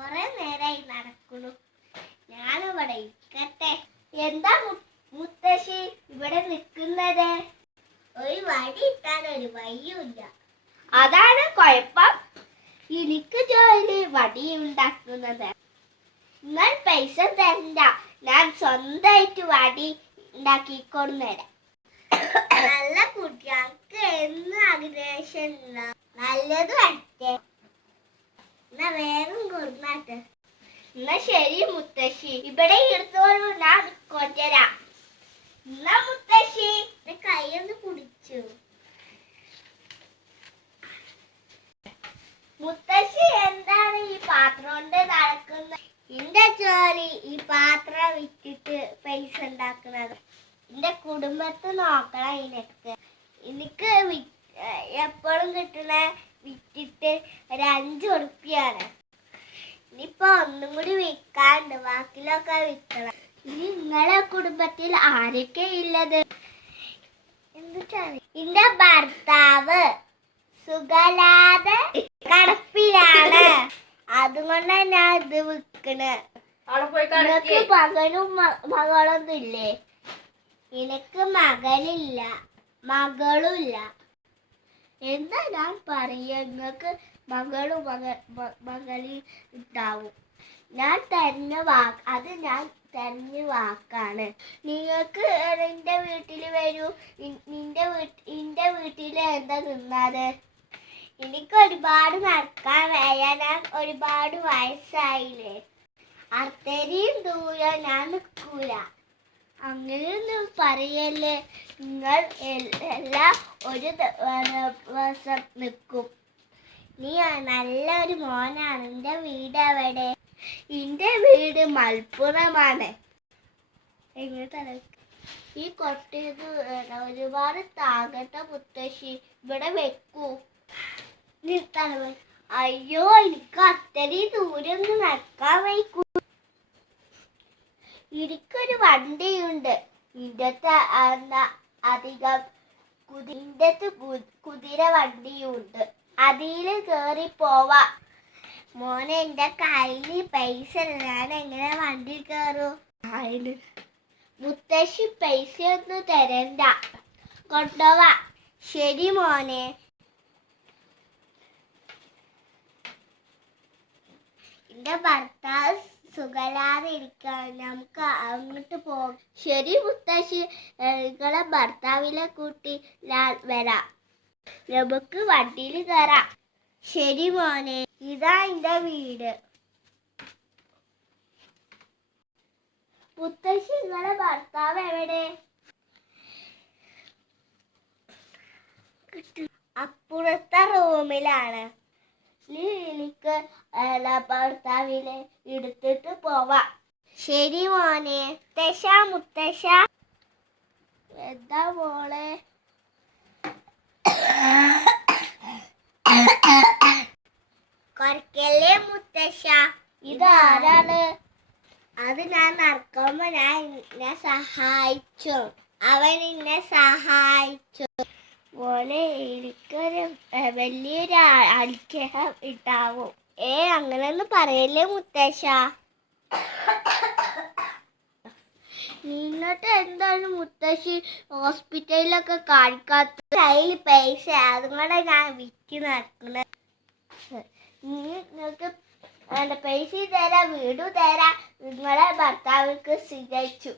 കൊറേ നേരായി നടക്കുന്നു. ഞാനിവിടെ ഇരിക്കട്ടെ. എന്താ മുത്തശ്ശി ഇവിടെ നിൽക്കുന്നത്? ഒരു വടി ഇട്ടാൻ ഒരു വഴിയുമില്ല. അതാണ് കുഴപ്പം. എനിക്ക് ജോലി വടി ഉണ്ടാക്കുന്നത്. നിങ്ങൾ പൈസ തരണ്ട, ഞാൻ സ്വന്തമായിട്ട് വടി ഉണ്ടാക്കിക്കൊണ്ടുവരാം. നല്ല കുട്ടികൾക്ക് എന്ന് ആഗ്രഹം നല്ലത് വരട്ടെ. എന്നാ വേഗം കൊടുന്നാട്ടെ. എന്നാ ശരി മുത്തശ്ശി, ഇവിടെ ഇരുത്തോളൂ, ഞാൻ കൊണ്ടുവരാം. എന്നാ മുത്തശ്ശി കൈയൊന്ന് പിടിച്ചു. മുത്തശ്ശി എന്താണ് ഈ പാത്രം കൊണ്ട് നടക്കുന്നത്? എന്റെ ജോലി ഈ പാത്രം വിറ്റിട്ട് പൈസ ഉണ്ടാക്കുന്നത്. എന്റെ കുടുംബത്തെ നോക്കണം. എനിക്ക് എപ്പോഴും കിട്ടുന്ന വിറ്റിട്ട് ഒരു 5 ഉറുപ്പിയാണ്. ഇനിയിപ്പോ ഒന്നും കൂടി വിൽക്കാണ്ട്, ബാക്കിലൊക്കെ വിൽക്കണം. ഇനി നിങ്ങളെ കുടുംബത്തിൽ ആരൊക്കെ ഉള്ളത്? എന്റെ ഭർത്താവ് സുഖലാതെ കടപ്പിലാണ്. അതുകൊണ്ടാ ഞാൻ ഇത് വിൽക്കണേ. നിനക്ക് മകനും മകളൊന്നും ഇല്ലേ? എനിക്ക് മകനില്ല, മകളുമില്ല. എന്താ ഞാൻ പറയാ? നിങ്ങൾക്ക് മകളും മകളി ഉണ്ടാവും. ഞാൻ തരുന്ന വാക്ക്, അത് ഞാൻ തരുന്ന വാക്കാണ്. നിങ്ങൾക്ക് എന്റെ വീട്ടിൽ വരൂ. എന്റെ വീട്ടിൽ എന്താ നിന്നാത്? എനിക്ക് ഒരുപാട് നടക്കാൻ വയ്യ. ഞാൻ ഒരുപാട് വയസ്സായില്ലേ. അത്രയും ദൂരം ഞാൻ നിൽക്കൂല. അങ്ങനെയൊന്നും പറയല്ലേ. നിങ്ങൾ എല്ലാം ഒരു ദിവസം നിൽക്കും. നീ നല്ലൊരു മോനാണ്. എൻ്റെ വീട് എവിടെ? എൻ്റെ വീട് മലപ്പുറമാണ്. ഈ കൊട്ടയത് ഒരുപാട് താകട്ട മുത്തശ്ശി, ഇവിടെ വെക്കൂ. അയ്യോ, എനിക്ക് അത്രയും ദൂരം ഒന്നും നടക്കാൻ വയ്ക്കൂ. എനിക്കൊരു വണ്ടിയുണ്ട്. ഇതിന്റെ അധികം കുതിര വണ്ടിയുണ്ട്. അതില് കേറി പോവാ. മോനെ, എന്റെ കയ്യില് പൈസ ഇല്ല. ഞാൻ എങ്ങനെ വണ്ടി കയറൂ? മുത്തശ്ശി പൈസ ഒന്നും തരണ്ട, കൊണ്ടുപോവാ. ശരി മോനെ. എന്റെ ഭർത്താവ് സുഖലാതെ ഇരിക്കാൻ, നമുക്ക് അങ്ങോട്ട് പോകാം. ശരി മുത്തശ്ശി, നിങ്ങളെ ഭർത്താവിനെ കൂട്ടി ഞാൻ വരാം. നമുക്ക് വണ്ടിയിൽ കയറാം. ശരി മോനെ. ഇതാ എന്റെ വീട്. മുത്തശ്ശി, നിങ്ങളെ ഭർത്താവ് എവിടെ? അപ്പുറത്തെ റൂമിലാണ്. എനിക്ക് ഭർത്താവിനെ എടുത്തിട്ട് പോവാം. ശരി മോനെ. മുത്തശ്ശ എന്താ മോളെ? കൊരക്കല്ലേ മുത്തശ്ശ. ഇതാരാണ്? അത് ഞാൻ നടക്കുമ്പോ ഞാൻ എന്നെ സഹായിച്ചു. അവൻ എന്നെ സഹായിച്ചു. മോനെ, എനിക്കൊരു വലിയൊരു അനുഗ്രഹം ഉണ്ടാവും. അങ്ങനെയൊന്നും പറയല്ലേ മുത്തശ്ശ. നിന്നിട്ട് എന്താണ് മുത്തശ്ശി ഹോസ്പിറ്റലിലൊക്കെ കാണിക്കാത്ത? കയ്യിൽ പൈസ, അതുകൊണ്ടാണ് ഞാൻ വിറ്റ് നടക്കുന്നത്. നിങ്ങൾക്ക് പൈസ തരാം, വീടും തരാം. നിങ്ങളെ ഭർത്താവിക്ക് സ്വീകരിച്ചു.